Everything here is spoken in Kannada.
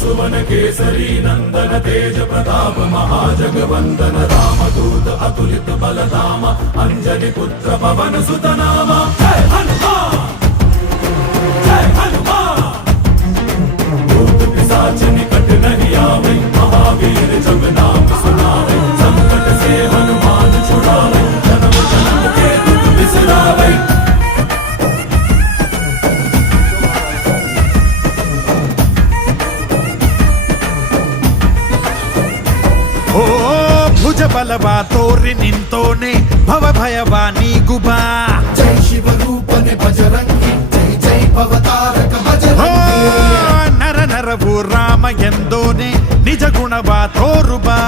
सुवन केसरी नंदन तेज प्रताप महाजगवंदन रामदूत अतुलित बलधाम अंजनी पुत्र पवन सुत नाम जय हनुमान जय हनुमान। भूत पिशाच निकट नहीं आवे महावीर जब नाम सुनावे संकट से हनुमान छुड़ावे जन्म जन्म के दुख बिसरावे। ಓ ಭುಜ ಬಲವ ತೋರಿ ನಿಂತೋನೆ ಭವ ಭಯವ ನೀಗುಬಾ ಜೈ ಶಿವ ರೂಪನೆ ಬಜರಂಗಿ ಜೈ ಜೈ ಭವತಾರಕ ಬಜರಂಗಿ ನರ ನರವು ರಾಮ ಎಂದೋನೆ ನಿಜ ಗುಣವ ತೋರುಬಾ